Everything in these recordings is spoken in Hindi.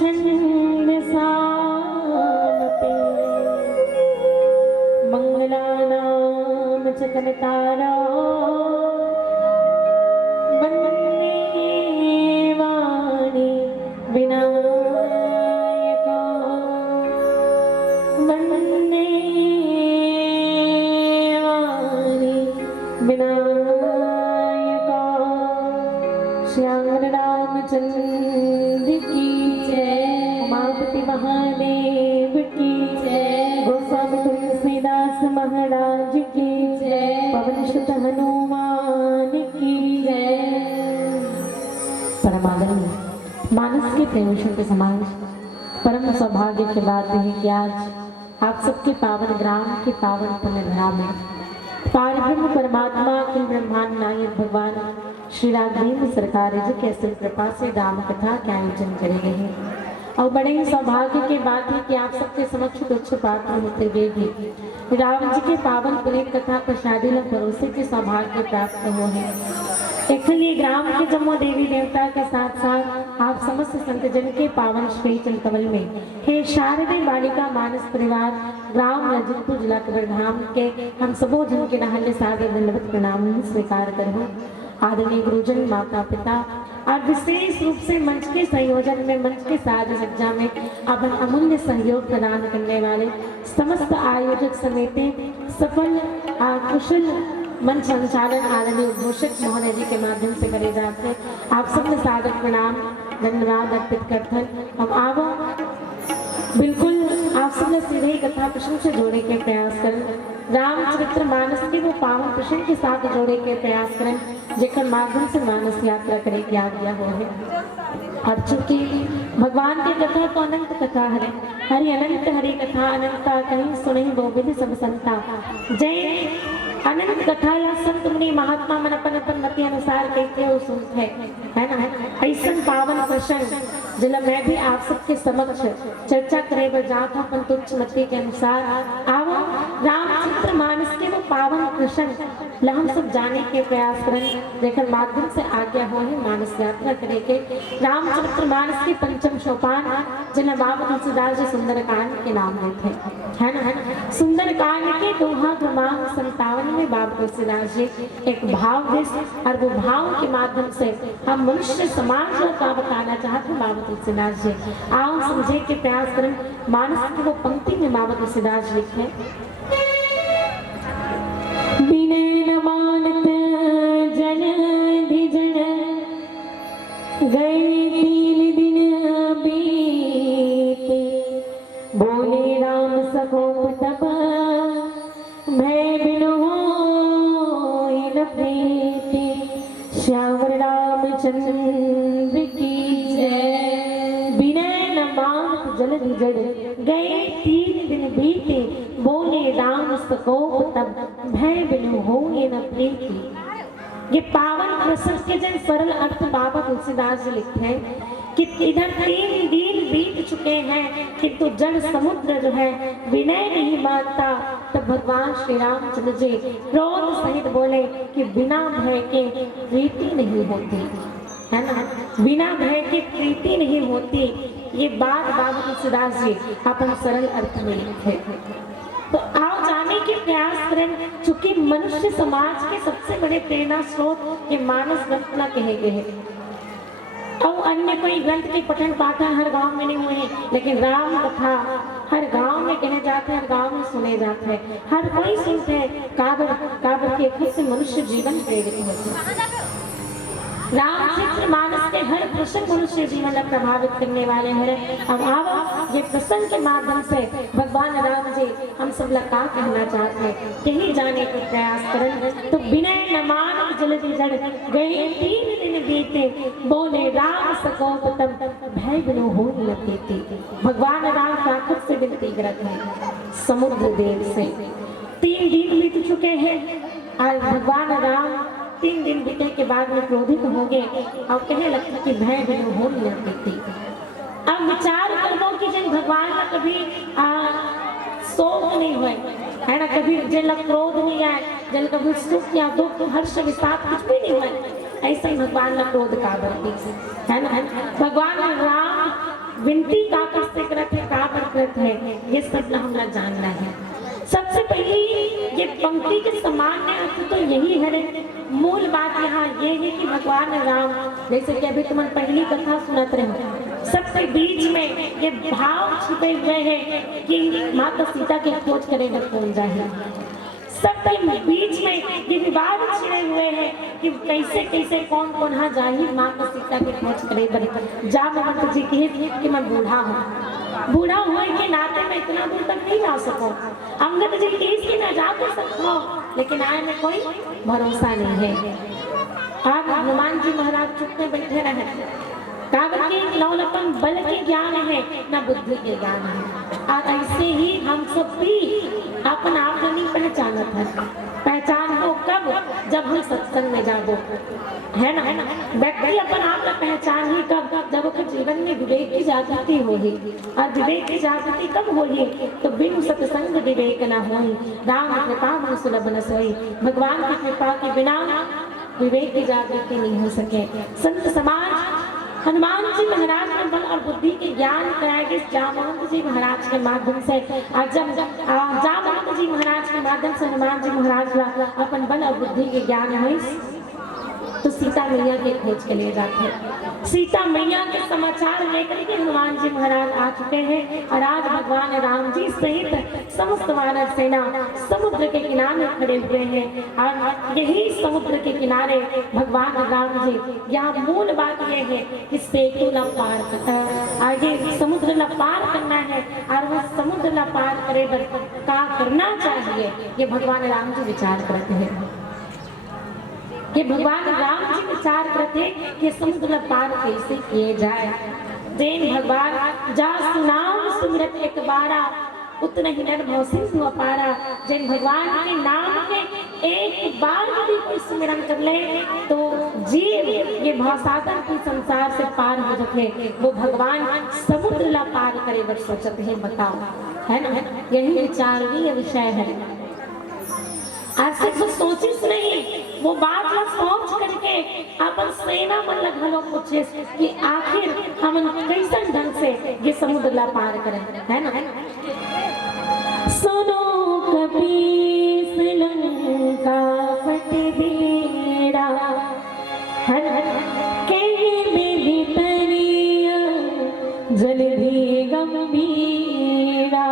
छंद साम पे मंगला नाम चकन तारा वंदे वाणी विनायका वंदे वाणी विनायका श्याम रामचंद्र की जय उमापति महादेव की जय गोस्वामी तुलसीदास महाराज की जय पवन सुत हनुमान की जय। परमादरणीय मानस के प्रेमियों के समाज परम सौभाग्य की बात है कि आज आप सबके पावन ग्राम के पावन पुण्यधाम में पारब्रह्म परमात्मा के ब्रह्मांड नायक भगवान श्री राघवेंद्र सरकार जी के असीम कृपा से राम कथा के आयोजन करे गए हैं। और बड़े ही सौभाग्य की बात है कि आप सबके समक्ष तुच्छ पात्र होते हुए भी राम जी के पावन पुण्य कथा प्रसादी भरोसे के सौभाग्य प्राप्त हुए हैं। इसलिए ग्राम के जम्मू देवी देवता के साथ साथ आप समस्त संत जन के पावन श्री चंकवल में हे शारदे बालिका मानस परिवार ग्राम ललितपुर जिला कबीरधाम के हम सबो जन के नहल्ले सादर दंडवत प्रणाम स्वीकार करो। आदरणीय गुरुजन माता पिता और विशेष रूप से मंच के संयोजन में मंच के साज सज्जा में अपन अमूल्य सहयोग प्रदान करने वाले समस्त आयोजक समिति सफल कुशल मंच संचालन आदरणीय घोषक महोदय जी के माध्यम से करे जाते हैं। आप सबने सादर प्रणाम धन्यवाद अर्पित करते हैं। हम आवो बिल्कुल आप सबने सीधे कथा प्रश्न से जोड़े के प्रयास करें रामचरित्र मानस के वो पावन प्रश्न के साथ जोड़े के प्रयास करें जेकर माध्यम से मानस यात्रा करे क्या दिया हो है। और चूंकि भगवान की कथा तो अनंत कथा हरे हरि अनंत हरि कथा अनंता कहीं सुने वो विधि सब संता जय अनंत कथा या संत मुनि महात्मा मन अपन अपन मति अनुसार कहते हो सुनते है ना। ऐसा पावन प्रसंग जिला मैं भी आप सबके समक्ष चर्चा करे बर जात हूं अपन तुच्छ मति के अनुसार आओ रामचरित्र मानस के वो पावन प्रसंग ला हम सब जाने के प्रयास करें लेकिन माध्यम से आज्ञा हो है मानस यात्रा करे के रामचरित्र मानस के पंचम सोपान जिन्हें बाबा तुलसीदास जी सुंदरकांड के नाम देते है ना। सुंदरकांड के दोहा क्रमांक 57 में बाबा तुलसीदास जी एक भाव विष और वो भाव के माध्यम से हम मनुष्य समाज का बताना चाहते हैं। बाबा तुलसीदास जी आओ समझे के प्रयास करें मानस की वो पंक्ति में बाबा तुलसीदास लिखे बिने न मानत जन धिजन गए 3 दिन बीते बोले राम सको तब भय बिनु होय न प्रीति श्याम रामचंद्र की जय। विनय न मानत जल धिजड़ गए 3 दिन बीते बोले राम सकोप तब भय बिनु होय न प्रीति। ये पावन प्रसंग के जन सरल अर्थ बाबा तुलसीदास जी लिखते हैं कि इधर 3 दिन बीत चुके हैं किंतु जन समुद्र जो है विनय नहीं मानता। तब भगवान श्री रामचंद्र जी क्रोध सहित बोले कि बिना भय के प्रीति नहीं होती है ना। बिना भय के प्रीति नहीं होती ये बात बाबा तुलसीदास जी अपन सरल अर्थ में लिखे। तो आओ जाने के प्रयास करें चूंकि मनुष्य समाज के सबसे बड़े प्रेरणा स्रोत ये मानस ग्रंथ ना कहे गए हैं और अन्य कोई ग्रंथ के पठन पाठन हर गांव में नहीं हुए हैं लेकिन राम कथा हर गांव में कहे जाते हैं हर गांव में सुने जाते हैं हर कोई सुनते हैं काबर के खुद से मनुष्य जीवन प्रेरित होते हैं। रामचरित्र मानस के हर प्रसंग मनुष्य जीवन को प्रभावित करने वाले हैं। अब आओ ये प्रसंग के माध्यम से भगवान राम जी हम सब लोग का कहना चाहते हैं यही जाने का प्रयास करें। तो विनय न मान जल धिजड़ गए 3 दिन बीते बोले राम सको तब भय बिनु होय न प्रीति। भगवान राम का खुद से विनती करते हैं समुद्र देव से 3 दिन बीत चुके हैं और भगवान राम 3 दिन बीतने के बाद में क्रोधित हो गए और कहने लगते कि भय बिनु होय न प्रीति। अब विचार करो कि जन भगवान का कभी शोक नहीं हुए है ना कभी जन क्रोध नहीं आए जन कभी सुख या दुख हर्ष विषाद कुछ भी नहीं हुए ऐसा ही भगवान का क्रोध का है ना। भगवान राम विनती का से करत है, का करत है, ये सब हमरा जानना है। सबसे पहले ये पंक्ति के सामान्य अर्थ तो यही है। मूल बात यहाँ ये है कि भगवान राम, जैसे कि अभी तुम पहली कथा सुनत रहे, सबसे बीच में ये भाव छिपे हुए हैं कि माता सीता के खोज करे कौन जाए। सबसे बीच में ये विवाद छिड़े हुए हैं कि कैसे कैसे कौन कौन हाँ जाहिर माता सीता के खोज करे जा। महंत जी कहे कि मैं बूढ़ा हूँ, बूढ़ा हुए के नाते मैं इतना दूर तक नहीं जा सकूं। अंगद जी इसकी मैं जा तो सकता हूँ, लेकिन आए में कोई भरोसा नहीं है। आप हनुमान जी महाराज चुप में बैठे रहे, कागज के लौलपन बल के ज्ञान है न बुद्धि के ज्ञान है। और ऐसे ही हम सब भी अपन आप नहीं पहचानत है। पहचान हो कब, जब हम सत्संग में जाबो, है ना। व्यक्ति अपन आप का पहचान ही कब, जब उसके जीवन में विवेक की जागृति होगी। और विवेक की जागृति कब होगी, तो बिनु सत्संग विवेक न होई, राम कृपा मन सुलभ न सोई। भगवान की कृपा के बिना विवेक की जागृति नहीं हो सके। संत समाज हनुमान जी महाराज ने बल और बुद्धि के ज्ञान कराएंगे जामवंत जी महाराज के माध्यम से। और जब जामवंत जी महाराज के माध्यम से हनुमान जी महाराज अपन बल और बुद्धि के ज्ञान हुई, तो सीता मैया के खोज के लिए जाते हैं। सीता मैया के समाचार लेकर के हनुमान जी महाराज आ चुके हैं। और आज भगवान राम जी सहित समस्त वानर सेना समुद्र के किनारे खड़े हुए हैं। और यही समुद्र के किनारे भगवान राम जी, यहाँ मूल बात यह है कि सेतु न पार आगे समुद्र न पार करना है। और वह समुद्र न पार करे क्या करना चाहिए, ये भगवान राम जी विचार करते हैं। कि भगवान राम जी विचार करते कि समुद्र पार कैसे किए जाए। जैन भगवान जा सुनाम सुमिरत एक बारा, उतना ही निर्भव सिंधु अपारा। जैन भगवान के नाम के एक बार यदि कोई सुमिरन कर ले, तो जीव ये भासागर की संसार से पार हो जाते। वो भगवान समुद्र ला पार करे बड़ सोचते हैं, बताओ, है ना। यही विचारणीय विषय है। आज सिर्फ सोचिस नहीं, वो बात ला सोच करके अपन सेना मन लगलो पूछे कि आखिर हम कैसन ढंग से ये समुद्र ला पार करें, है ना। सुनो कपीस लंका फट बेड़ा, के मेरी तरिया जलधि गंभीरा।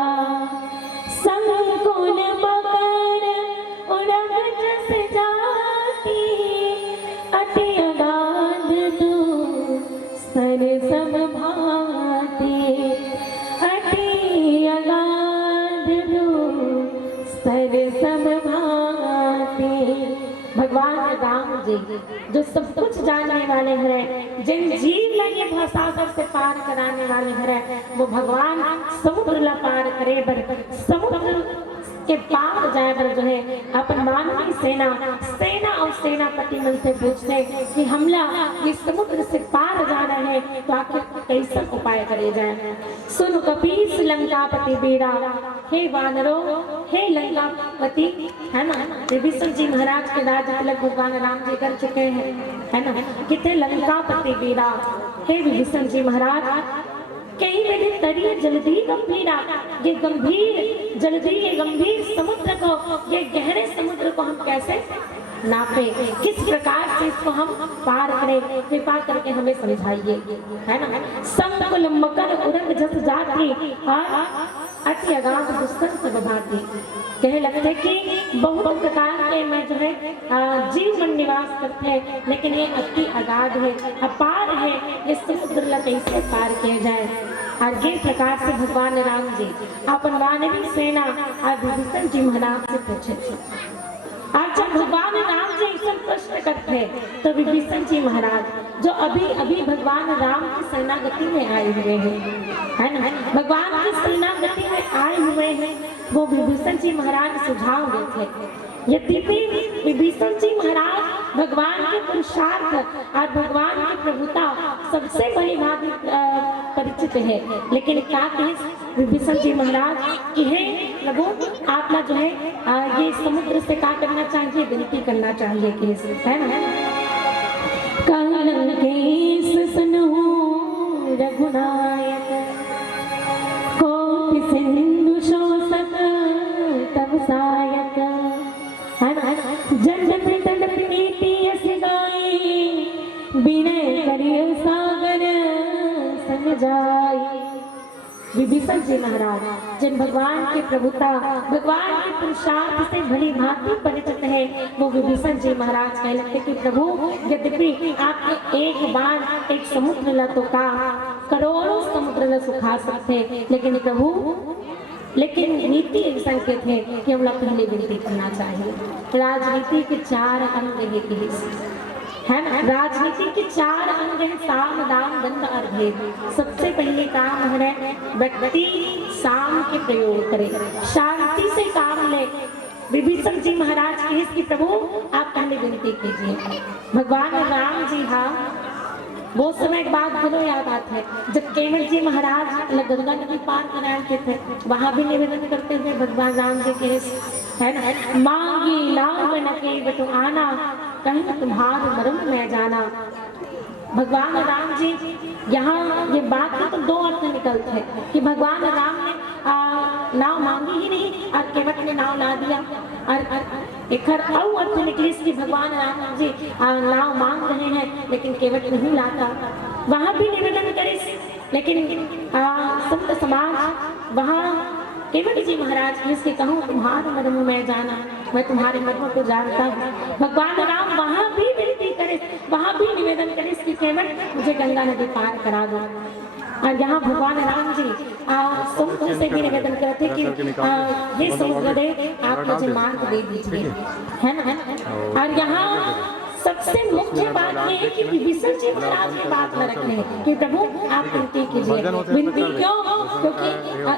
संकुल भगवान राम जी जो सब कुछ जानने वाले हैं, जिन जीव ला ये भासागर से पार कराने वाले हैं, वो भगवान समुद्र ला पार करे बर, समुद्र के पार जाए बर जो है अपन मानवी सेना और सेनापति मन से पूछते कि हमला ये समुद्र से पार जाना है, तो आखिर कैसा उपाय करे जाए। सुन कपीस लंकापति बीरा, हे वानरो, हे लंकापति, है ना। विभीषण जी महाराज के राज तिलक भगवान राम जी कर चुके हैं, है ना। कितने लंकापति बीरा, हे विभीषण जी महाराज, कहीं मेरे तरिए जल्दी गंभीरा, ये गंभीर जल्दी ये गंभीर समुद्र को, ये गहरे समुद्र को हम कैसे नापे, किस प्रकार से इसको हम पार करें, कृपा करके हमें समझाइए, है ना। संकुल मकर उरंग जस जाती और अति अगाध दुष्कर सब भाती। कहे लगते कि बहुत प्रकार के मैं जो है जीव मन निवास करते हैं, लेकिन ये अति अगाध है, अपार है, ये समुद्र ला कैसे पार किया जाए। और ये प्रकार से भगवान राम जी अपन मानवी सेना और विभीषण जी महाराज से पूछे। आज जब भगवान राम जी ऐसा प्रश्न करते तो विभीषण जी महाराज जो अभी भगवान राम की शरणागति में आए हुए हैं, है ना, भगवान की शरणागति में आए हुए हैं, वो विभीषण जी महाराज सुझाव देते। यद्यपि विभीषण जी महाराज भगवान के पुरुषार्थ और भगवान की प्रभुता सबसे बड़ी बात परिचित है, लेकिन क्या कहें विभीषण जी महाराज कि हे प्रभु, आप ना जो है ये समुद्र से क्या करना चाहिए, विनती करना चाहिए कि है ना। रघुनायक विभीषण जी महाराज जिन भगवान की प्रभुता, भगवान के पुरुषार्थ से भली भांति परिचित है, वो विभीषण जी महाराज कह लगते कि प्रभु यद्यपि आपने एक बार एक समुद्र ल तो का करोड़ों समुद्र ल सुखा सकते, लेकिन प्रभु लेकिन नीति एक संकेत है कि हम लोग पहले विनती करना चाहिए। राजनीति के 4 अंग है ना, राजनीति के 4 अंग हैं, साम दाम दंड और भेद। सबसे पहले काम है व्यक्ति साम के प्रयोग करे, शांति से काम ले। विभीषण जी महाराज की इसकी प्रभु आप पहले विनती कीजिए। भगवान राम जी हाँ वो समय एक बात बोलो याद आता है, जब केवल जी महाराज गंगा नदी पार कराते थे, वहां भी निवेदन करते थे भगवान राम जी के, है ना, मांगी लाओ न के तो आना, कहीं तुम्हारे मर्म में जाना। भगवान राम जी यहाँ ये बात के तो 2 अर्थ निकलते हैं कि भगवान राम ने नाव मांगी ही नहीं और केवट ने नाव ला दिया, और एक अर्थ निकली कि भगवान राम जी नाव मांग रहे हैं लेकिन केवट नहीं लाता। वहां भी निवेदन करे, लेकिन संत समाज वहां केवट जी महाराज इसके कहूँ तुम्हारे मर्म में जाना, मैं तुम्हारे मर्म को जानता हूँ। भगवान राम वहां भी विनती करे, वहां भी निवेदन करे कि केवट मुझे गंगा नदी पार करा दो। और यहाँ भगवान राम जी समुद्र से भी निवेदन करते कि ये समुद्र दे आप मुझे मार्ग दे दीजिए, है ना। और यहाँ सबसे मुख्य बात ये है कि विभीषण जी महाराज की बात न रखने कि प्रभु आप विनती कीजिए। विनती क्यों? क्योंकि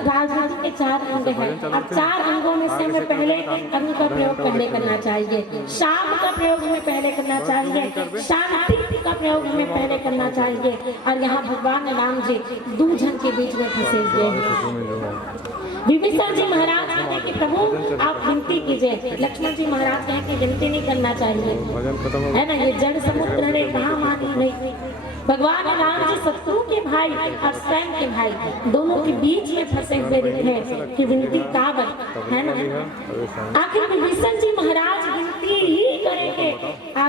राजनीति के 4 अंग हैं, अब 4 अंगों में से हमें पहले अंग का प्रयोग पहले करना चाहिए, शाम का प्रयोग हमें पहले करना चाहिए, शांति का प्रयोग हमें पहले करना चाहिए। और यहाँ भगवान राम जी दूजन के बीच में फंसे हुए हैं। विभीषण जी महाराज कहते कि प्रभु आप विनती कीजिए, लक्ष्मण जी महाराज कहें कि विनती नहीं करना चाहिए, है ना, ये जड़ समुद्र है, कहाँ मानी नहीं। भगवान राम जी शत्रु के भाई और स्वयं के भाई दोनों के बीच में फंसे हुए दिखे कि विनती काबर, है ना। आखिर विभीषण जी महाराज विनती ही करेंगे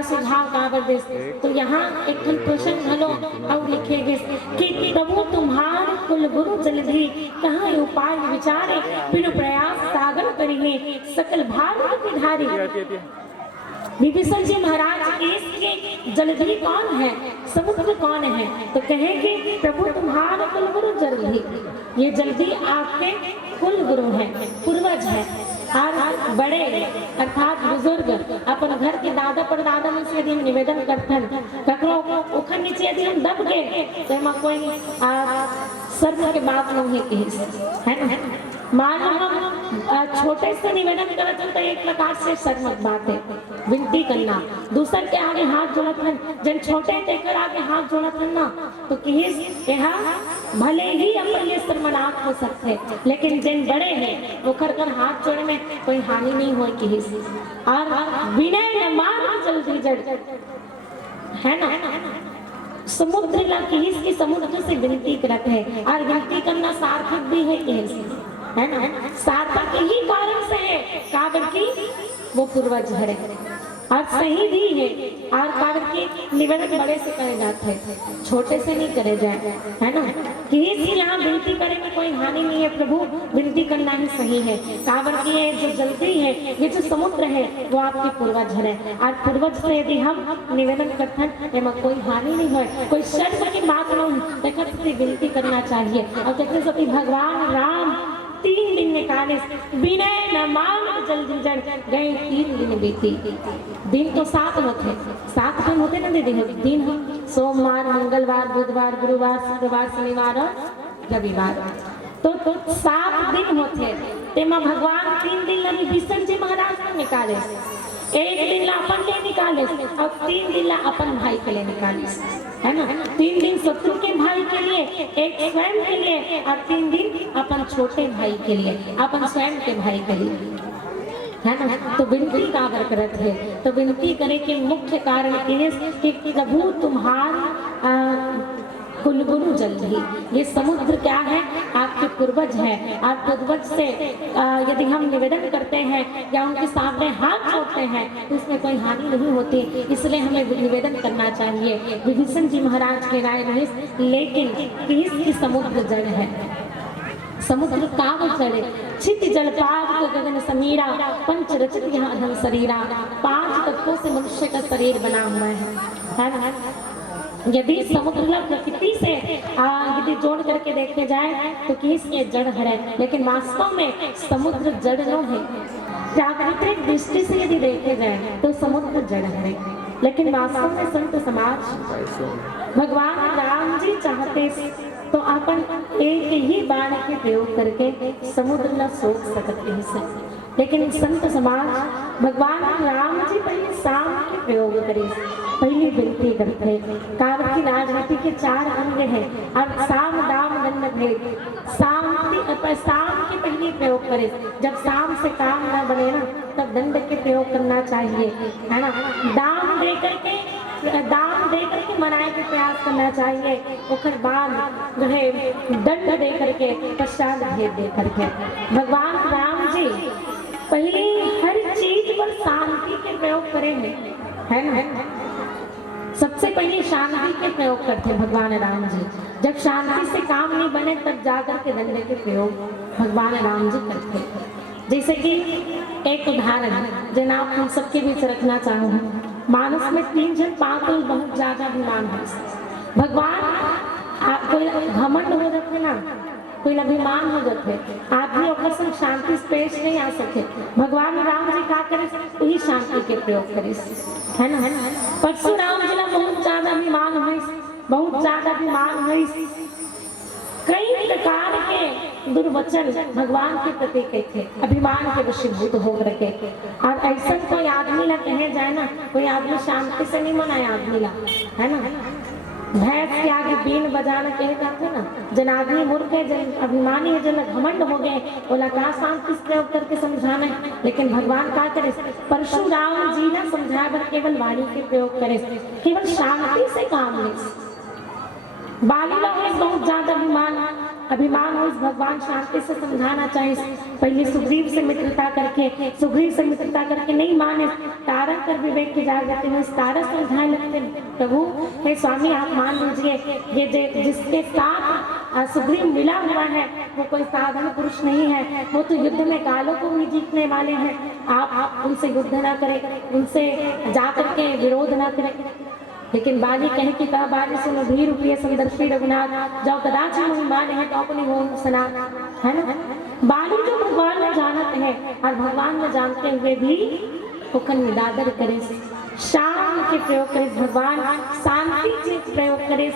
सुझाव काबर देश, तो यहाँ एक प्रश्न भलो और लिखेगे कि प्रभु तुम्हारे कुल गुरु जलधि कहाँ उपाय विचारे, बिनु प्रयास सागर करिए सकल भारत विधारी। विभीषण जी महाराज इसके जलधि कौन है, समुद्र कौन है, तो कहे कि प्रभु तुम्हारा कुल गुरु जलधि, ये जलधि आपके कुल गुरु हैं, पूर्वज है, और बड़े अर्थात बुजुर्ग अपन घर के दादा परदादा में से यदि हम निवेदन करथन ककरो ओखर नीचे यदि हम दब गए तो हम कोई शर्म के बात नहीं है ना। मान लो हम छोटे से निवेदन करते तो एक प्रकार से शर्मक बात है, विनती करना दूसर के आगे हाथ जोड़त हन, जन छोटे तेकर आगे हाथ जोड़त हन ना तो किस यहाँ भले ही अपन ये शर्मनाक हो सकते, लेकिन जिन बड़े हैं ओखर कर हाथ जोड़े में कोई हानि नहीं हो किस। और विनय न मान जल्दी जड़, है ना, समुद्र ला किस की समुद्र से विनती करते हैं, और विनती करना सार्थक भी है किस, है ना, सार्थक ही कारण से है काबर की वो पूर्वज है और सही भी है, और काबर की निवेदन बड़े से करे जाते हैं, छोटे से नहीं करे जाए, है ना। कि यहाँ विनती करेंगे कोई हानि नहीं है, प्रभु विनती करना ही सही है। काबर की है जो जलती है, ये जो समुद्र है वो आपके पूर्वज है, और पूर्वज से यदि हम निवेदन करते हैं कोई हानि नहीं हो, कोई शर्म की बात न देखते विनती करना चाहिए। और कहते सती भगवान राम 3 दिन निकाले विनय न मान जल्दी जड़ गए, 3 दिन बीती। दिन तो 7 होते, 7 दिन होते ना दीदी, दिन हम सोमवार मंगलवार बुधवार गुरुवार शुक्रवार शनिवार और रविवार, तो 7 दिन होते। तेमा भगवान 3 दिन लगी विभीषण जी महाराज ने निकाले, 1 दिन ला अपन के निकाले और 3 दिन ला अपन भाई के लिए निकाले, है ना। 3 दिन शत्रु के भाई के लिए, 1 स्वयं के लिए और 3 दिन अपन छोटे भाई के लिए, अपन स्वयं के भाई के लिए, है ना। तो विनती का अगर करत है तो विनती करे के मुख्य कारण ये कि प्रभु तुम्हारा कुल गुरु जलधि, ये समुद्र क्या है आपके पूर्वज है, और पूर्वज से यदि हम निवेदन करते हैं या उनके सामने हाथ जोड़ते हैं तो इसमें कोई हानि नहीं होती, इसलिए हमें निवेदन करना चाहिए। विभीषण जी महाराज के राय रहे, लेकिन किस की समुद्र जल है, समुद्र काव चढ़े, छित जल पार गगन समीरा, पंच रचित यहाँ अधम शरीरा। 5 तत्वों से मनुष्य का शरीर बना हुआ है ना। यदि समुद्र प्रकृति से यदि जोड़ करके देखे जाए तो किस ये जड़ है, लेकिन वास्तव में समुद्र जड़ न है। प्राकृतिक दृष्टि से यदि देखे जाए तो समुद्र जड़ है, लेकिन वास्तव में संत समाज भगवान राम जी चाहते तो अपन एक ही बाण के प्रयोग करके समुद्र न सोख सकते हैं, लेकिन संत समाज भगवान राम जी पहले साम के प्रयोग करे, पहली विनती करते। काव्य की राजनीति के 4 अंग हैं, अब साम दाम दंड भेद। साम के पहले प्रयोग करे, जब साम से काम न बने ना तब दंड के प्रयोग करना चाहिए, है ना। दाम दे करके मनाए के प्रयास करना चाहिए, उसके बाद जो है दंड दे करके पश्चात भेद दे करके। भगवान राम जी पहले हर चीज पर शांति के प्रयोग करेंगे, है ना। सबसे पहले शांति के प्रयोग करते भगवान राम जी। जब शांति से काम नहीं बने तब जाकर के दंड के प्रयोग भगवान राम जी करते। जैसे कि एक उदाहरण जो नाम हम सबके बीच रखना चाहूँ, मानस में 3 जन पागल बहुत ज्यादा अभिमान है। भगवान कोई घमंड हो जाते ना, कोई अभिमान हो जाते, आदमी ओकर संग शांति से पेश नहीं आ सके। भगवान राम जी का करे वही शांति के प्रयोग करे, है ना। परशुराम जी बहुत ज्यादा अभिमान है, बहुत ज्यादा अभिमान है। कई प्रकार के दुर्वचन भगवान के प्रति कहते, अभिमान के वशीभूत हो रखे। और ऐसा कोई आदमी ला कहे जाए ना, कोई आदमी शांति से नहीं मनाए आदमी ला, है ना। भैंस के आगे बीन बजाना कहे जाते ना, जन आदमी मूर्ख है, जन अभिमानी है, जन घमंड हो गए, बोला का शांति से प्रयोग करके समझाना है। लेकिन भगवान का करे, परशुराम जी ने समझा कर केवल वाणी के प्रयोग करे, केवल शांति से काम नहीं। बाली लोग बहुत ज्यादा अभिमान हो, भगवान शांति से समझाना चाहिए। पहले सुग्रीव से मित्रता करके नहीं माने, तारा कर विवेक की जागृति में तारा समझाने लगते। प्रभु हे स्वामी आप मान लीजिए, ये जिसके साथ सुग्रीव मिला हुआ है वो कोई साधारण पुरुष नहीं है, वो तो युद्ध में कालों को भी जीतने वाले हैं। आप उनसे युद्ध ना करें, उनसे जाकर के विरोध ना करें। लेकिन बाली कहे कि का बाली सुनो भी रूपये संदर्शी रघुनाथ, जाओ कदाच मुझे माने हैं तो अपनी हो सना, है ना। बाली जो भगवान ने जानते हैं और भगवान ने जानते हुए भी ओकर निरादर करे, शाम के प्रयोग करे, भगवान शांति के प्रयोग करे।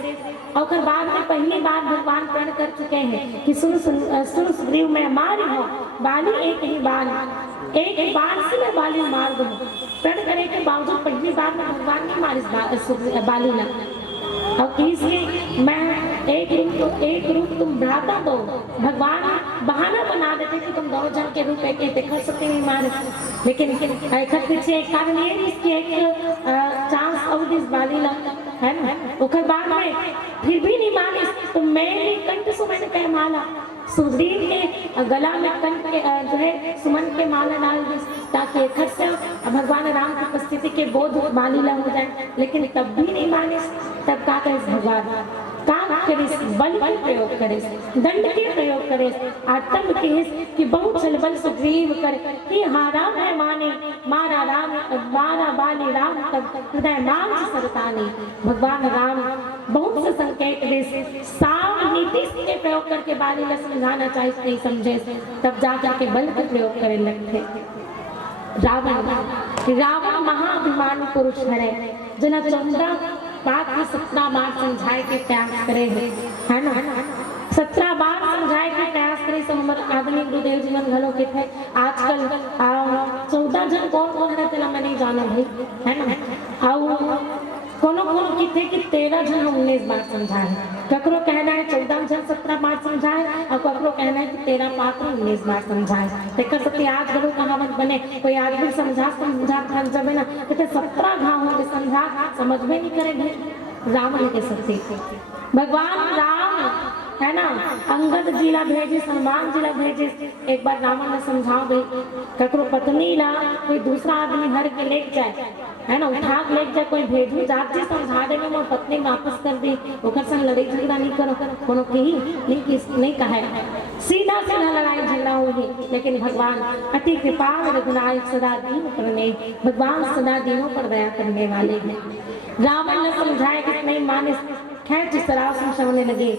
और बाद में पहली बार भगवान प्रण कर चुके हैं कि सुन सुग्रीव मैं मारी हो, बाली एक ही बार से मैं बाली मार दूँ। प्रण करे के बावजूद पहली बार में भगवान ने मारी बाली ना, और किसी मैं एक रूप तुम भ्राता दो, भगवान बहाना बना देते कि तुम 2 जन के रूप एक देखा सकते नहीं मारे। लेकिन एक पीछे एक कारण ये इसकी एक चांस और इस बाली ला, है ना। उसके बाद में फिर भी नहीं मानी तो मैं कंठ सुमन के माला, सुग्रीव के गला में कंठ के जो है सुमन के माला डाल दी, ताकि एक से भगवान राम की उपस्थिति के बोध मालीला हो जाए। लेकिन तब भी नहीं माने, तब का करे भगवान का करे, बल के प्रयोग करे, दंड के प्रयोग करे। और तब कि बहुत छल बल सुग्रीव कर कि हारा है माने, मारा बाली राम तब हृदय मांग सरताने। भगवान राम बहुत से संकेत दे, साम नीति के प्रयोग करके बाली ने समझाना चाहिए, नहीं समझे तब जाकर के बल के प्रयोग करे लगते। रावण महाअभिमानी पुरुष है, जना 14 बात की 17 बार समझाए के प्रयास करे, है ना। 17 बार समझाए के प्रयास करे। तो हमारे आदमी गुरुदेव जीवन घलों के थे। आजकल 14 जन कौन रहते मैं नहीं जाना भाई, है ना। और कोनो की थे कि 13 जन 19 बार समझाए, ककरो कहना है 14 जन 17 बार समझाए, और ककरो कहना है कि 13 पात्र 19 बार समझाए। देखकर सकते आज घरों कहावत बने, कोई आदमी समझा थक जब ना कहते 17 घाव होंगे समझा, समझ में नहीं करेंगे। रावण के सत्य भगवान राम है ना, अंगद जिला भेजे, हनुमान जिला भेजे। एक बार रावण ने समझाओ भाई ककरो पत्नी ला कोई दूसरा आदमी हर के ले जाए, है ना, उठा के ले जाए, कोई भेजू जात जी समझा दे में मोर पत्नी वापस कर दी, ओकर संग लड़ाई झगड़ा नहीं करो, कोनो कही नहीं कहे, सीधा सीधा लड़ाई झगड़ा होगी। लेकिन भगवान अति कृपाल रघुनायक सदा दीन करने, भगवान सदा दीनों पर दया करने वाले हैं। रावण ने समझाया कि नहीं माने, खैर सरास में शवने लगे।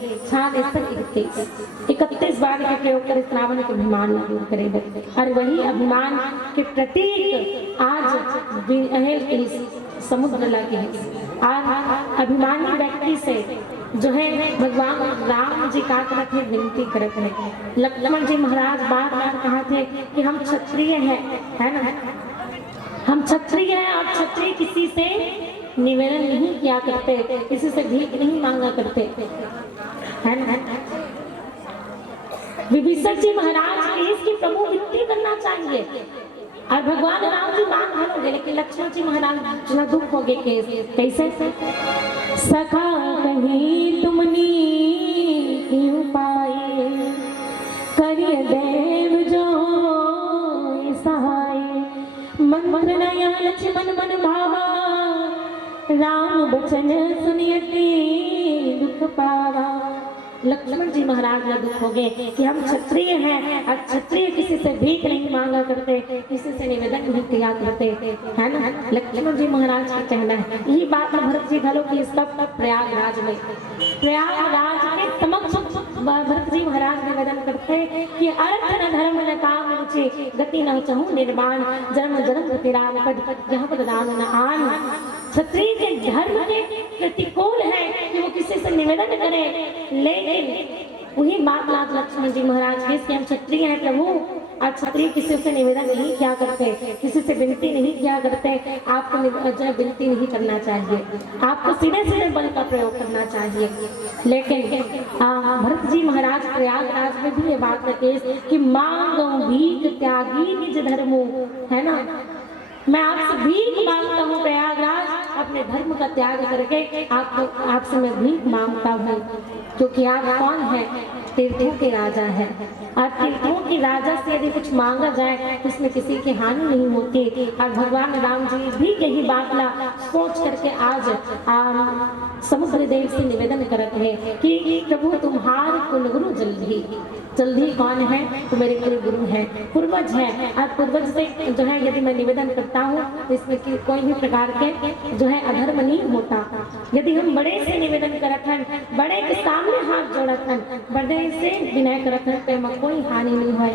31 बार के प्रयोग कर इस रावण को अभिमान दूर करेंगे। और वही अभिमान के प्रतीक आज समुद्र लगे हैं। आज अभिमानी व्यक्ति से जो है भगवान राम जी का करत है, विनती करत है। लक्ष्मण जी महाराज बार बार कहा थे कि हम क्षत्रिय हैं, है ना, हम क्षत्रिय हैं और क्षत्रिय किसी से निवेदन नहीं किया करते, किसी से भीख नहीं मांगा करते, है ना। विभीषण जी महाराज की प्रभु विनती करना चाहिए और भगवान राम जी मान मानोगे, लेकिन लक्ष्मण जी महाराज इतना दुख हो गए। कैसे? सखा कहीं तुमनी क्यों पाए, करिए देव जो सहाय, मंत्र नया लक्ष्मण मन भावा, राम बचन सुनियति दुख पावा। लक्ष्मण जी महाराज का दुख हो गए कि हम क्षत्रिय हैं और क्षत्रिय किसी से भीख नहीं मांगा करते, किसी से निवेदन नहीं किया करते, है ना। लक्ष्मण जी महाराज का कहना है। यही बात भरत जी घलो की सब प्रयागराज में, प्रयागराज के समक्ष भरत जी महाराज निवेदन करते कि अर्थ न धर्म न काम रुचि, गति न चहु निर्माण, जन्म जन्म प्रतिराम पद, जहाँ पद दान न आन। क्षत्रिय के धर्म के प्रतिकूल है कि वो किसी से निवेदन करे, लेकिन वही बात लक्ष्मण जी महाराज के हम क्षत्रिय हैं प्रभु, और क्षत्रिय किसी से निवेदन नहीं किया करते, किसी से विनती नहीं किया करते। आपको जो विनती नहीं करना चाहिए, आपको सीधे सीधे बल का प्रयोग करना चाहिए। लेकिन भरत जी महाराज प्रयागराज में भी ये बात रखे कि मांगो भीख त्यागी निज धर्मो, है ना, मैं आपसे भीख मांगता हूँ प्रयागराज, अपने धर्म का त्याग करके आपसे मैं भीख मांगता हूँ, क्योंकि आप कौन है? तीर्थों के राजा है, और तीर्थों के राजा से यदि कुछ मांगा जाए तो इसमें किसी की हानि नहीं होती। और भगवान राम जी भी यही बात ला सोच करके आज समुद्र देव से निवेदन करते हैं कि प्रभु तुम्हारे कुलगुरु जल्दी जल्दी कौन है? तो मेरे कुलगुरु हैं, पूर्वज हैं, और पूर्वज से जो है यदि मैं निवेदन करता हूँ तो इसमें कोई भी प्रकार के जो है अधर्म नहीं होता। यदि हम बड़े से निवेदन करत हैं, बड़े के सामने हाथ जोड़त हैं, बड़े से विनय करत हैं, तो हमें कोई हानि नहीं है।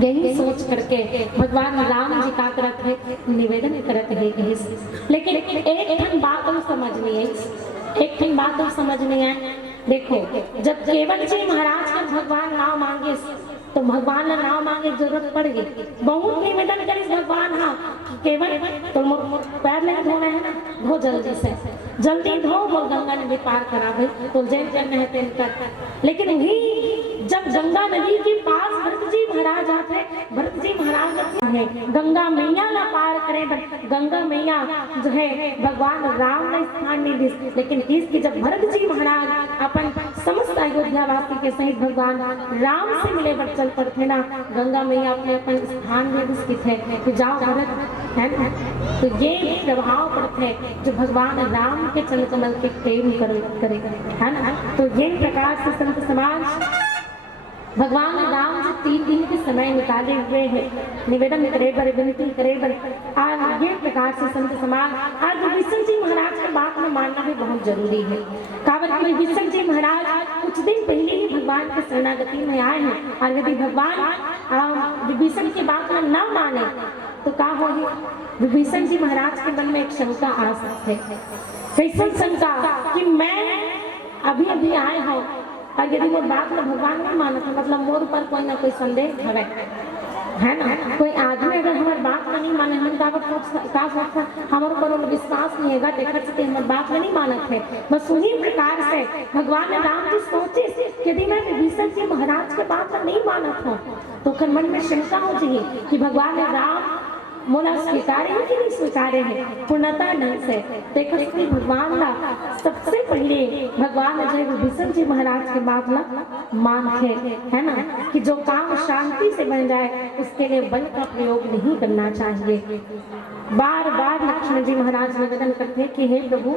यही सोच करके भगवान राम जी का करत है, निवेदन करत है। लेकिन एक बात हम समझनी है, एक बात हम समझनी है। देखो, जब केवल जी महाराज का भगवान नाम मांगे तो भगवान ने नाम मांगे जरूरत पड़ गई, बहुत निवेदन करी भगवान, हाँ केवल तो पैर नहीं धोना है ना, धो जल्दी से, जल्दी धो, वो गंगा नदी पार करा भाई, तो जैन करने है तेन कर। लेकिन वही जब गंगा नदी के पास भरत जी महाराज आते, भरत जी महाराज है गंगा मैया ना पार करे, गंगा मैया जो है भगवान राम ने स्थान नहीं दी। लेकिन इसकी जब भरत जी महाराज अपन समस्त अयोध्या वासी के सहित भगवान राम से मिले पर चल पड़ते ना, गंगा मैया अपने अपन स्थान में स्थित है कि जाओ भरत, है ना। तो ये प्रभाव पड़ते हैं जो भगवान राम के चरण कमल के प्रेम करेगा, है ना। तो ये प्रकार से संत समाज भगवान राम जी 3 दिन के समय निकाले हुए हैं, निवेदन करे बर, विनती करे बर। आज ये प्रकार से संत समाज आज विभीषण जी महाराज की बात में मानना भी बहुत जरूरी है। कावत विभीषण जी महाराज कुछ दिन पहले ही भगवान के शरणागति में आए हैं, और यदि भगवान विभीषण की बात में न माने तो क्या होगी? विभीषण जी महाराज के मन में एक शंका आ सकती है। कैसे शंका? कि मैं अभी अभी आए हूँ और यदि वो बात में भगवान नहीं मानत है, मतलब मोर पर कोई ना कोई संदेह है ना। कोई आदमी अगर हमारी बात में नहीं माने, हम का सोचता हमारे ऊपर विश्वास नहीं है, देखा सकते हमारी बात में नहीं मानत है। बस उन्हीं प्रकार से भगवान राम जी सोचे यदि मैं विभीषण जी महाराज के बात में नहीं मानत हूँ तो मन में शंका हो जाए कि भगवान राम मोला स्वीकार्य है कि नहीं स्वीकार्य है पूर्णता ढंग से देखो श्री भगवान ला सबसे पहले भगवान जय विभीषण जी महाराज के बात ला मान है ना कि जो काम शांति से बन जाए उसके लिए बल का प्रयोग नहीं करना चाहिए। बार बार लक्ष्मण जी महाराज निवेदन करते कि हे प्रभु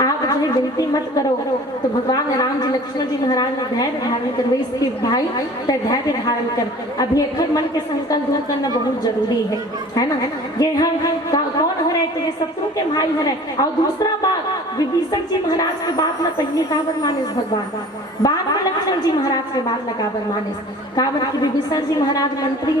आप जो है विनती मत करो, तो भगवान राम जी लक्ष्मण जी महाराज ने धैर्य धारण कर इसके भाई धैर्य धारण कर अभी एक मन के संकल्प दूर करना बहुत जरूरी है ना। ये हम कौन हो रहे तो ये शत्रु के भाई हो रहे। और दूसरा बात विभीषण जी महाराज के बात में पहले काबर माने भगवान, बाद में लक्ष्मण जी महाराज के बात में काबर माने काबर की विभीषण जी महाराज मंत्री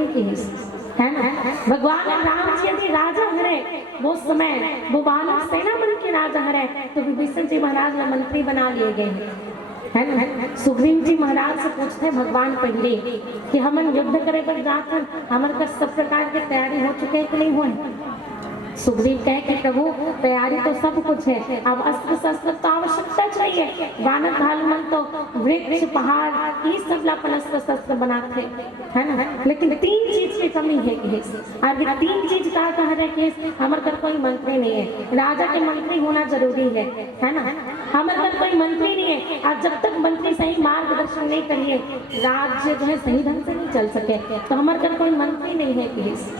है ना। भगवान राम जी यदि राजा हरे वो समय वो वानर सेना बन के राजा हरे तो विभीषण जी महाराज ने मंत्री बना लिए गए है ना। सुग्रीव जी महाराज से पूछते हैं भगवान पहले कि हमन युद्ध करे पर जात हमन का सब प्रकार के तैयारी हो चुके कि नहीं हुए। सुग्रीव कहे कि प्रभु तैयारी तो सब कुछ है, अब अस्त्र शस्त्र तो आवश्यकता चाहिए। वानर भालू मन तो वृक्ष पहाड़ ये सब लापन अस्त्र शस्त्र बनाते है ना, लेकिन 3 चीज की कमी है केस। और ये 3 चीज का कह रहे केस हमारे घर कोई मंत्री नहीं है, राजा के मंत्री होना जरूरी है ना। हमारे घर कोई मंत्री नहीं है और जब तक मंत्री सही मार्गदर्शन नहीं करिए राज्य जो है सही ढंग से नहीं चल सके, तो हमारे घर कोई मंत्री नहीं है केस।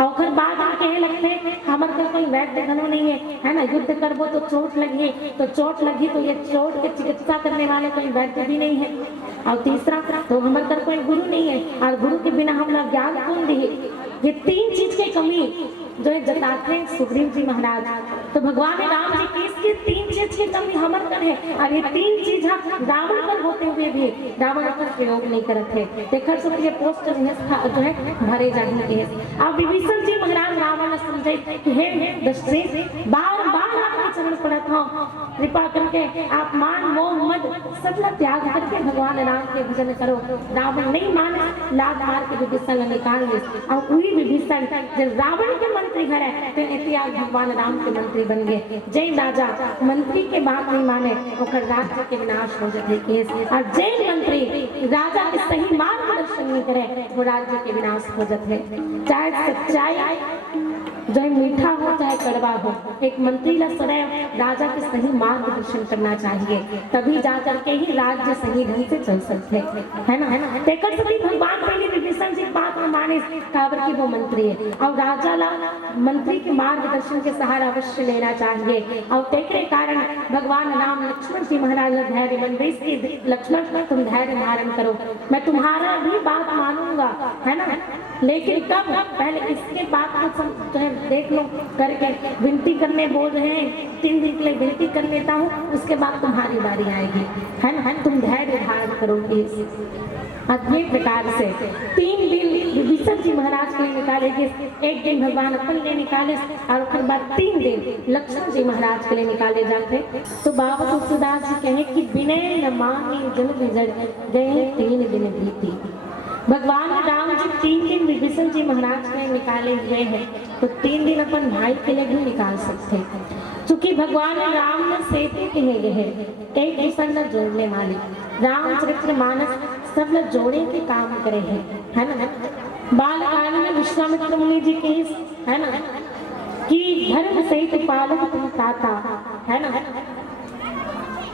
और बाद में कहने लगते हमारे घर कोई वैद्य घनो नहीं है ना, युद्ध करबो तो चोट लगी तो चोट लगी तो ये चोट की चिकित्सा करने वाले कोई वैद्य भी नहीं है। और तीसरा तो हमारे घर कोई गुरु नहीं है और गुरु के बिना हम लोग ज्ञान कौन दिए। ये 3 चीज की कमी जो है जताते हैं सुग्रीव जी महाराज। तो भगवान राम जी की इसकी 3 चीज की कमी हमारे कर है और ये 3 चीज रावण पर होते हुए भी रावण पर प्रयोग नहीं करते थे। देखा सो ये पोस्ट जो है भरे जाने। अब विभीषण जी महाराज रावण समझे कि हे दशरथ बार बार आपके चरण पड़त हो, कृपा करके आप मान मोह मद सब त्याग करके भगवान राम के भजन करो। रावण नहीं माने लात मार के विभीषण निकाल दे और वही विभीषण जब रावण के मंत्री घर है तो इतिहास भगवान राम के मंत्री बन गए। जय राजा मंत्री के बात नहीं माने और राज्य के विनाश हो जाते केस, और जय मंत्री राजा के सही मार्गदर्शन नहीं करे वो राज्य के विनाश हो जाते। चाहे सच्चाई जो मीठा हो चाहे कड़वा हो, एक मंत्री ला सदैव राजा के सही मार्गदर्शन करना चाहिए, तभी जाकर के ही राज्य सही ढंग से चल सकते है ना। देखकर सभी भगवान पहले विभीषण जी बात में माने काबर की वो मंत्री है और राजा ला मंत्री के मार्गदर्शन के सहारा अवश्य लेना चाहिए। और तेरे कारण भगवान राम लक्ष्मण जी महाराज धैर्य मन लक्ष्मण तुम धैर्य धारण करो, मैं तुम्हारा भी बात मानूंगा है ना, लेकिन कब पहले इसके बात को देख लो करके विनती करने बोल रहे हैं 3 दिन के लिए विनती कर लेता हूँ, उसके बाद तुम्हारी बारी आएगी है ना, तुम धैर्य धारण करोगे। अगले प्रकार से 3 दिन विभीषण जी महाराज के लिए निकालेंगे, एक दिन भगवान अपन लिए निकाले और उसके बाद 3 दिन लक्ष्मण जी महाराज के लिए निकाले जाते। तो बाबा तुलसीदास जी कहे कि विनय न मांगे जन बिजड़ गए 3 दिन बीती। भगवान राम जी 3 दिन विभीषण जी महाराज के लिए निकाले हुए हैं, तो 3 दिन अपन भाई के लिए भी निकाल सकते हैं। क्योंकि भगवान राम ने सेतु कहे गए हैं एक दूसरे न जोड़ने वाले, रामचरित्र मानस सब न जोड़े के काम करे हैं है ना। बालकाल में विश्वामित्र मुनि जी के है ना कि धर्म सहित पालक तुम ताता है ना,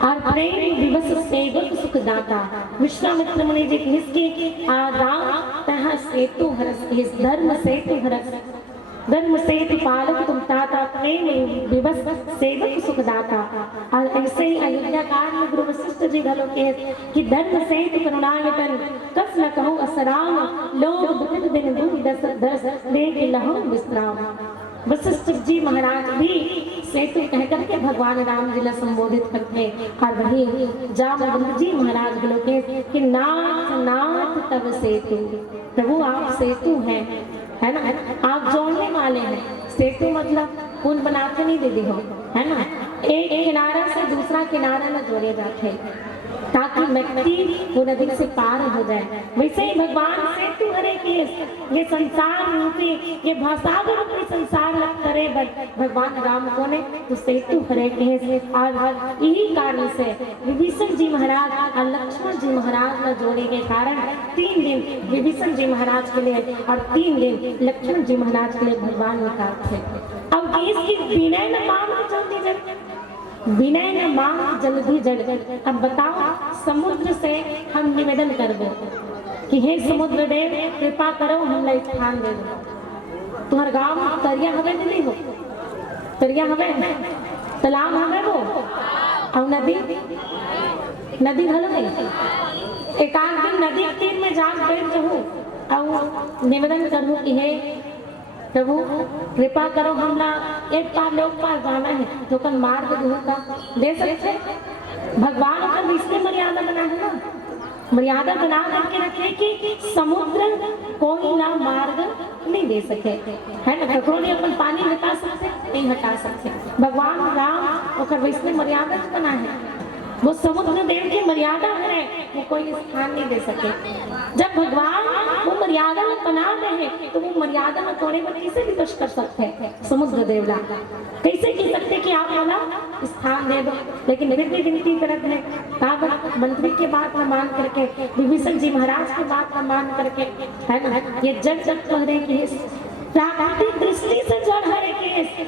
और प्रेम दिवस सेवक सुखदाता। विश्वामित्र मुनि जी किसके राम तह सेतु हरस धर्म सेतु हरस धर्म सेतु पालक तुम ताता प्रेम दिवस सेवक सुखदाता। और ऐसे ही अयोध्या काल में गुरु वशिष्ठ जी घलो के कि धर्म सेतु करुणायतन कस न कहूँ असराम लोग दुख दिन दुख दस दस देख लहु विश्राम। वशिष्ठ जी महाराज भी सेतु कह करके भगवान राम जी ला संबोधित करते और वही जामवंत जी महाराज बोलो कि नाथ नाथ तब सेतु, प्रभु आप सेतु हैं है ना, आप जोड़ने वाले हैं। सेतु मतलब पुल बनाते नहीं दीदी हो है ना, एक किनारा से दूसरा किनारा न जोड़े जाते ताकि व्यक्ति वो नदी से पार हो जाए। वैसे ही भगवान सेतु हरे के ये संसार रूपी ये भाषागर रूपी संसार करे भगवान राम को ने तो सेतु हरे के और यही कारण से विभीषण जी महाराज और लक्ष्मण जी महाराज का जोड़े के कारण 3 दिन विभीषण जी महाराज के लिए और 3 दिन लक्ष्मण जी महाराज के लिए भगवान अवतार थे। अब इसकी विनय न मांग जल्दी जल्दी, विनय न मांग जल्दी जल्दी। अब बताओ समुद्र से हम निवेदन करबो कि हे समुद्र देव कृपा करो हम स्थान दे दो। तुम्हारे गांव में तरिया हवे नहीं हो, तरिया हवे तालाब हवे वो और नदी नदी हल गई। एक आध दिन नदी के तीर में जान बैठ जाऊँ और निवेदन करूँ कि हे प्रभु कृपा करो हमला एक पार लोग पार जाना है तो कल मार्ग का दे सकते। भगवान का इसलिए मर्यादा बना है ना, मर्यादा बना करके रखे कि समुद्र कोई ना मार्ग नहीं दे सके, है ना। ककरो ने अपन पानी हटा सकते नहीं हटा सकते। भगवान राम और वैष्णव मर्यादा बना है, वो समुद्र देव की मर्यादा है, वो कोई स्थान नहीं दे सके। जब भगवान वो मर्यादा में बना दे हैं तो वो मर्यादा में तोड़े पर किसे विवश कर सकते हैं समुद्र देवला, कैसे कह सकते कि आप वाला स्थान दे दो। लेकिन फिर भी विनती करते हैं का मंत्री के बात में मान करके विभीषण जी महाराज के बात में मान करके, है ना। ये जग जग कह रहे कि प्राकृतिक दृष्टि से जड़ है कि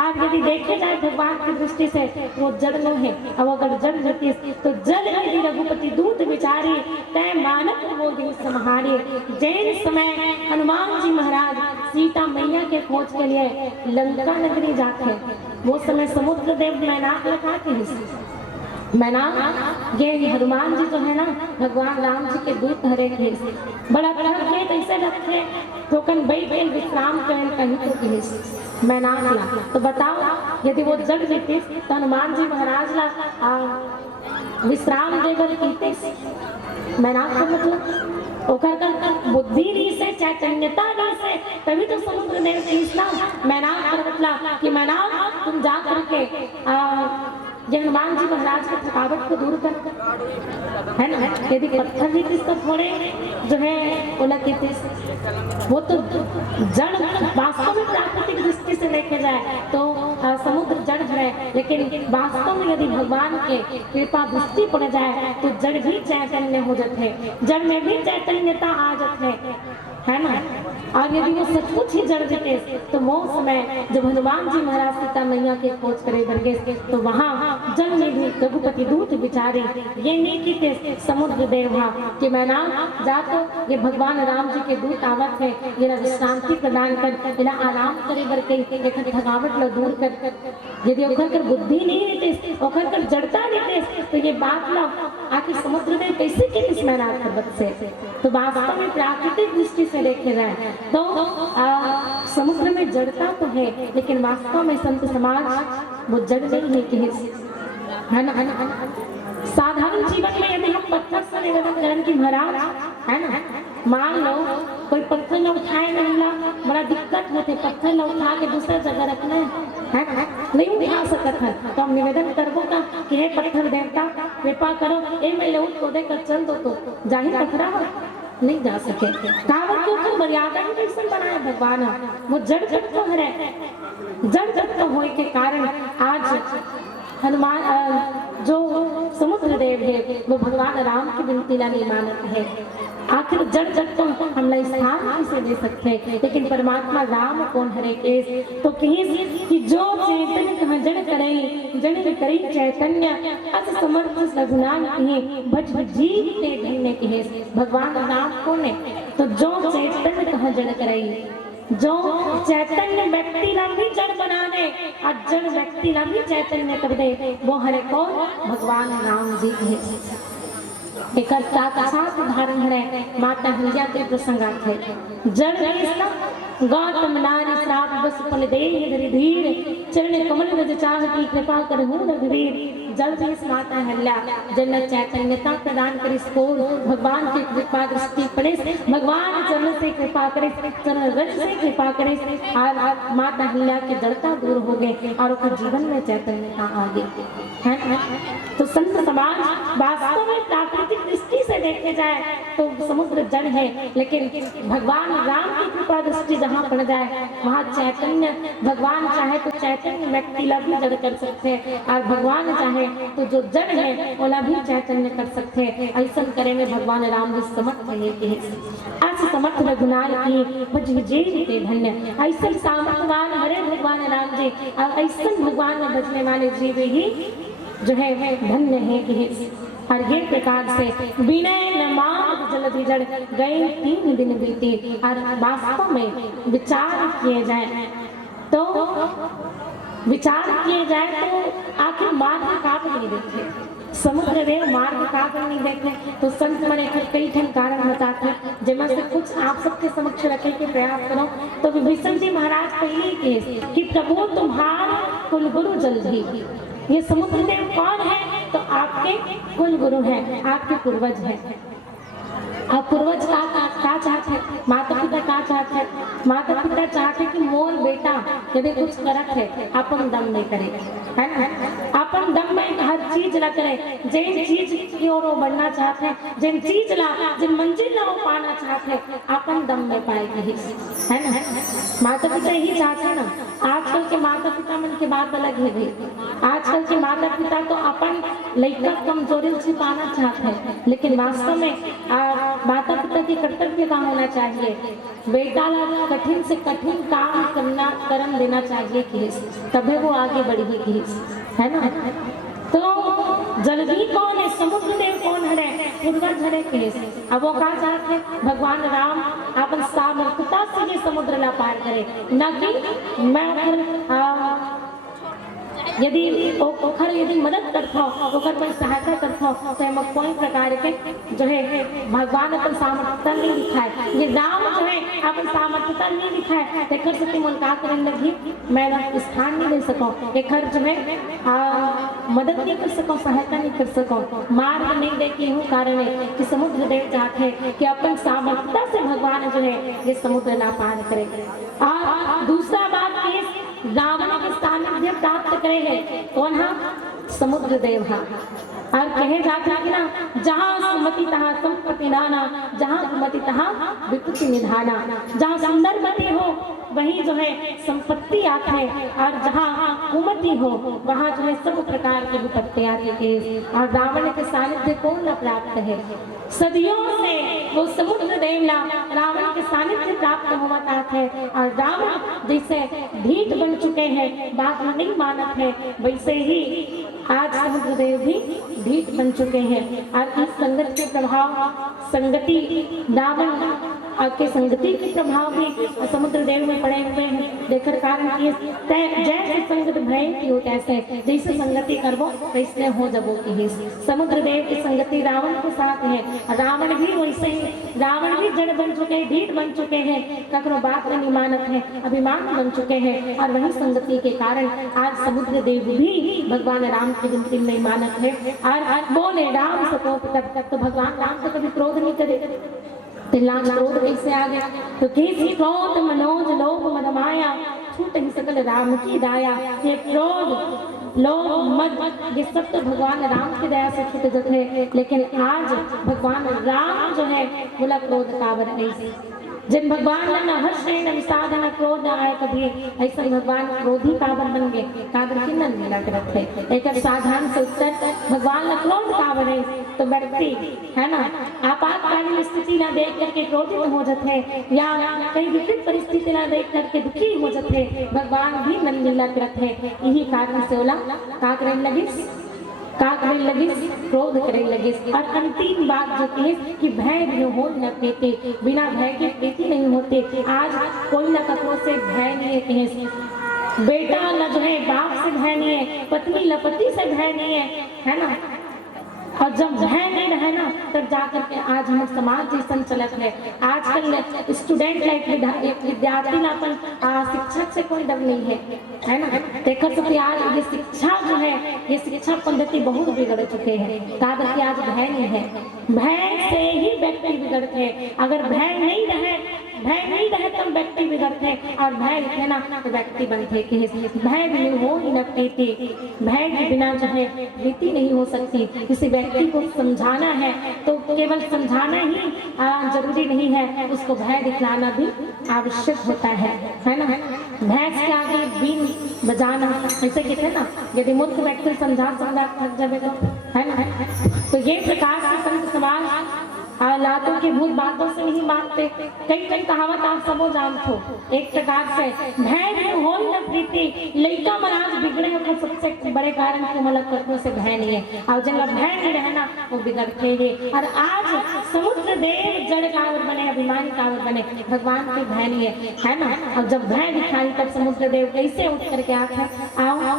आज यदि देखे जाए भगवान की दृष्टि से वो जड़ नहीं है। अब अगर जड़ रहती तो जल यदि रघुपति दूत विचारी तय मानक वो दिन संहारे। जैन समय हनुमान जी महाराज सीता मैया के खोज के लिए लंका नगरी जाते, वो समय समुद्र देव मैनाक लगाते हैं। मैनाक ये हनुमान जी जो है ना भगवान राम जी के दूत हरे थे, बड़ा बड़ा के कैसे रखे तो कन बैठे विश्राम करें कहीं तो केस मैनाक ला। तो बताओ यदि वो जग देते तो हनुमान जी महाराज ला विश्राम देवर कीते मैनाक का मतलब ओकर कर बुद्धि री से चैतन्यता री से तभी तो समुद्र देव के इस्लाम मैनाक का मतलब कि मैनाक तुम जा करके हनुमान जी महाराज की थकावट को दूर कर, है ना। यदि पत्थर भी किसको थोड़े जो है ओला के वो तो जड़ वास्तव में प्राकृतिक दृष्टि से देखे जाए तो समुद्र जड़ है, लेकिन वास्तव में यदि भगवान के कृपा दृष्टि पड़ जाए तो जड़ भी चैतन्य हो जाते, जड़ में भी चैतन्यता आ जाते, है ना। और यदि वो सचमुच ही जड़ देते तो वो समय जब हनुमान जी महाराज सीता मैया के खोज करे बरगे तो वहाँ जल में भी रघुपति दूत विचारे ये नहीं कि समुद्र देवा कि मैं ना जा तो ये भगवान राम जी के दूत आवत है ये विश्रांति प्रदान कर ये आराम करे बरके थकावट लो दूर कर। यदि ओखर कर बुद्धि नहीं रहते ओखर कर जड़ता रहते तो ये बात लो आखिर समुद्र देव कैसे के इस मैनाक पर्वत से। तो वास्तव में प्राकृतिक दृष्टि से देखे जाए तो समुद्र में जड़ता तो है लेकिन वास्तव में संत समाज वो जड़ नहीं है कि है ना। साधारण जीवन में यदि हम पत्थर से निवेदन करें कि महाराज है ना मान लो कोई पत्थर न उठाए नहीं ला बड़ा दिक्कत होते पत्थर न उठा के दूसरे जगह रखना है ना नहीं उठा सकता है तो हम निवेदन करबो का कि हे पत्थर देवता कृपा करो ए मैं ले को देकर चल दो तो जाहिर पत्थरा हो नहीं जा सके। कावड़ को तो मर्यादा ही कैसे बनाया भगवान वो जड़ जड़ तो है जड़ जड़ तो होने के कारण आज हनुमान जो समुद्र देव है वो भगवान राम की विनती ला नहीं मानत है। आखिर जड़ जड़ तो हम स्थान कैसे दे सकते हैं लेकिन परमात्मा राम कौन हरे केस तो कहीं कि जो चैतन्य कहाँ जड़ करे जड़ करी चैतन्य अस समर्थ सगुणान कहे भज जीव के धन्य कहे भगवान राम कौन है तो जो चैतन्य कहाँ जड़ करे जो चैतन्य व्यक्ति ला भी जड़ बना दे और जड़ व्यक्ति ला भी चैतन्य कर दे वो हरे कौन भगवान राम जी है। एक साक्षात उदाहरण है माता हिंजा के प्रसंगात है जड़ गौतम नारी श्राप बस फल दे धीर चरण कमल रज चाहती कृपा कर हूँ रघुवीर जल देश माता हल्ला जन चैतन्यता प्रदान कर इसको भगवान की कृपा दृष्टि पड़े भगवान चरण से कृपा करे चरण रज से कृपा करे और माता हल्ला की जड़ता दूर हो गए और उसके जीवन में चैतन्यता आ गई है। तो संत समाज वास्तव में प्राकृतिक दृष्टि से देखे जाए तो समुद्र जड़ है, लेकिन भगवान राम की कृपा दृष्टि जहाँ पड़ जाए वहाँ चैतन्य, भगवान चाहे तो चैतन्य व्यक्ति ला भी जड़ कर सकते हैं, और भगवान चाहे तो जो जड़ है ओला भी चैतन्य कर सकते हैं। ऐसा करे में भगवान राम भी समर्थ है। आज समर्थ रघुनाथ की भज विजय धन्य, ऐसा सामर्थवान हरे भगवान राम जी, और ऐसा भगवान में बजने वाले जीव ही जो है धन्य है कि और ये प्रकार से विनय न मांग जलधि जड़ गए 3 दिन बीते। और वास्तव में विचार किए जाए तो आखिर मार्ग का नहीं देखे, समुद्र देव मार्ग का नहीं देखे तो संत मन कई ठन कारण बताते, जिनमें से कुछ आप सबके समक्ष रखे के प्रयास करो। तो विभीषण जी महाराज पहले केस कि प्रभु तुम्हारा कुलगुरु जलधि, ये समुद्र देव कौन है? तो आपके कुल गुरु हैं, आपके पूर्वज हैं। अब पूर्वज का चाहते हैं, माता पिता का चाहते हैं, माता पिता चाहते कि मोर बेटा यदि कुछ करत है अपन दम नहीं करे, है ना, अपन दम में हर चीज ला करे, जिन चीज की ओर वो बढ़ना चाहते हैं, जिन चीज ला जिन मंजिल ला वो पाना चाहते हैं, अपन दम में पाएगी, है ना। माता पिता यही चाहते हैं ना। आजकल के माता पिता मन की बात अलग है भाई, आजकल के माता पिता तो अपन लड़का कमजोरी छिपाना चाहते हैं, लेकिन वास्तव में माता पिता की कर्तव्य का होना चाहिए, बेटा ला कठिन से कठिन काम करन देना चाहिए कि तभी वो आगे बढ़ेगी कि, है ना। तो जलधि कौन है? समुद्र देव कौन है? पूर्वज हरे केस। अब वो कहा चाहते हैं भगवान राम अपन सामर्थ्यता से ये समुद्र ला पार करे, न कि मैं यदि ओखर यदि मदद करता हो, ओखर कोई सहायता करता हो, तो हम कोई प्रकार के जो है भगवान अपन सामर्थ्यता नहीं दिखाए, ये राम जो है अपन सामर्थ्यता नहीं दिखाए, देखकर से तुम उनका करने लगी मैं स्थान नहीं दे सको, एक जो है मदद नहीं कर सको, सहायता नहीं कर सको, मार्ग नहीं देखे हूँ। कारण है कि समुद्र देव चाहते हैं कि अपन सामर्थ्यता से भगवान जो है ये समुद्र ला पार करे। और दूसरा बात ये रावण के सानिध्य प्राप्त करे है कौन? हाँ, समुद्र देव। हाँ, और कहे जाते हैं कि ना जहाँ सुमति तहाँ संपत्ति नाना, जहाँ सुमति तहाँ विपत्ति निधाना, जहाँ सुंदरमति हो वही जो है संपत्ति आती है, और जहाँ कुमति हो वहाँ जो है सब प्रकार की विपत्ति आती है। और रावण के सानिध्य कौन न प्राप्त है? सदियों से वो समुद्र देवला रावण के सानिध्य प्राप्त हुआ है, और रावण जैसे ढीठ बन चुके हैं, बात नहीं मानत है, वैसे ही आज समुद्र देव भी ढीठ बन चुके हैं। और इस संगत के प्रभाव संगति रावण के संगति के प्रभाव भी समुद्र देव में पड़े हुए हैं। देखकर कारण कि जैसे संगत भय की हो तैसे, जैसे संगति करबो वैसे हो जबो की। समुद्र देव की संगति रावण के साथ है, रावण भी वैसे ही, रावण भी जड़ बन चुके हैं, ढीठ बन चुके हैं, ककरो बात नहीं मानत है, अभिमान बन चुके हैं, और वही संगति के कारण आज समुद्र देव भी भगवान राम की विनती नहीं मानत है। और बोले राम सकोप तब तक, तो भगवान राम तो कभी क्रोध नहीं करे, तिलांग क्रोध कैसे आ गया? तो कैसी क्रोध मनोज लोभ मदमाया, छूट ही सकल राम की दाया। ये क्रोध लोभ मद ये सब तो भगवान राम की दया से छूट जाते हैं, लेकिन आज भगवान राम जो है बोला क्रोध कावर नहीं। जिन भगवान न हर्ष न विषाद न क्रोध आए कभी, ऐसा भगवान क्रोधी काबर बन गए, काबर की नंद मिला करत है। एक साधारण से उत्तर भगवान न क्रोध काबर है, तो व्यक्ति है ना आपातकालीन स्थिति ना देख करके क्रोधित हो जाते हैं, या कई विपरीत परिस्थिति ना देख करके दुखी हो जाते हैं, भगवान भी नंद मिला करत है। यही कारण से बोला का करे लगी क्रोध करे लगी। और अंतिम बात जो है कि भय भी हो न पेते, बिना भय के प्रीति नहीं होते। आज कोई न ककरो से भय नहीं है, बेटा न जो है बाप से भय नहीं है, पत्नी न पति से भय नहीं है ना। और जब भय नहीं रहे ना तब जाकर के आज हम समाज जैसन चलत है। आजकल स्टूडेंट एक विद्यार्थी अपन शिक्षक से कोई डर नहीं है ना। देखकर सकते आज ये शिक्षा जो है ये शिक्षा पद्धति बहुत बिगड़ चुके हैं, कारण कि आज भय नहीं है, भय से ही व्यक्ति बिगड़ते हैं। अगर भय नहीं रहे भय नहीं रहे तब व्यक्ति बिगड़ते और भय रखे ना तो व्यक्ति बनते। भय बिनु हो ही न प्रीति, भय के बिना जो है प्रीति नहीं हो सकती। किसी व्यक्ति को समझाना है तो केवल समझाना ही जरूरी नहीं है, उसको भय दिखलाना भी आवश्यक होता है ना। भैंस के आगे बीन बजाना ऐसे कहते हैं ना, यदि मूर्ख व्यक्ति समझा थक जाएगा, है ना। तो ये प्रकार से संत समाज लातों की भूत बातों से नहीं मानते। कई कहावत आप सबो जानते हो। एक प्रकार से भय भी हो न प्रीति, लड़का महाराज बिगड़े हो सबसे बड़े कारण के मलक करने से भय नहीं है, और जब भय नहीं रहना वो बिगड़ते हैं। और आज समुद्र देव जड़ कावर बने, अभिमानी कावर बने, भगवान के भय नहीं है ना। और जब भय दिखाई तब समुद्र देव कैसे उठ करके आते आओ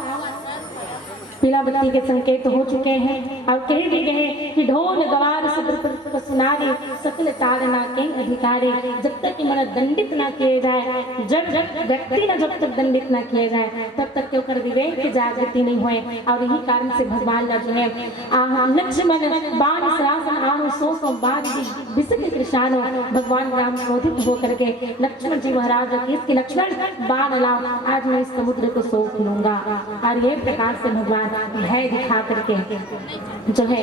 पीला बत्ती के संकेत हो चुके हैं और कह भी गए कि ढोल गवार सदर सुनारे सकल तारना के अधिकारी। जब तक कि मन दंडित ना किए जाए, जब व्यक्ति न जब तक दंडित ना किए जाए तब तक के विवेक की जागृति नहीं हुए। और यही कारण से भगवान का जो है लक्ष्मण बाण सरासन आनु सो बाण विसक कृष्णानो, भगवान राम क्रोधित होकर के लक्ष्मण जी महाराज की लक्ष्मण बाण लाओ, आज मैं इस समुद्र को सोख लूंगा। और ये प्रकार से भगवान भय दिखा करके जो है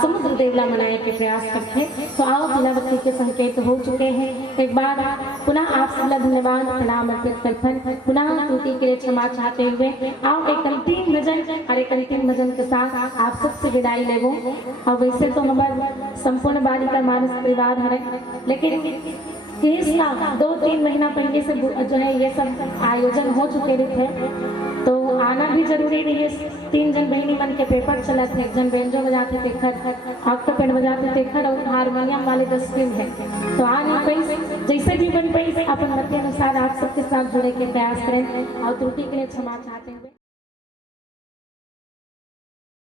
समुद्र देवला मनाने के प्रयास करते हैं। तो आओ पीलावती के संकेत हो चुके हैं। एक बार पुनः आप सबका धन्यवाद प्रणाम अर्पित करते, पुनः त्रुटि के लिए क्षमा चाहते हुए आओ एक अंतिम भजन और एक अंतिम भजन के साथ आप सबसे विदाई लेवो। और वैसे तो हमारे संपूर्ण बालिका मानस परिवार है, लेकिन इसका 2-3 महीना पहले से जो है ये सब आयोजन हो चुके थे, तो आना भी जरूरी नहीं है। 3 जन बहनी मन के पेपर चला थे, एक जन बेंजो बजाते थे खर, ऑक्टोपेड बजाते थे खर, और हारमोनियम वाले 10 टीम है, तो आ नहीं पाई। जैसे भी बन पाई अपन मत के अनुसार आप सबके साथ जुड़े के प्रयास करें और त्रुटि के लिए क्षमा चाहते हैं।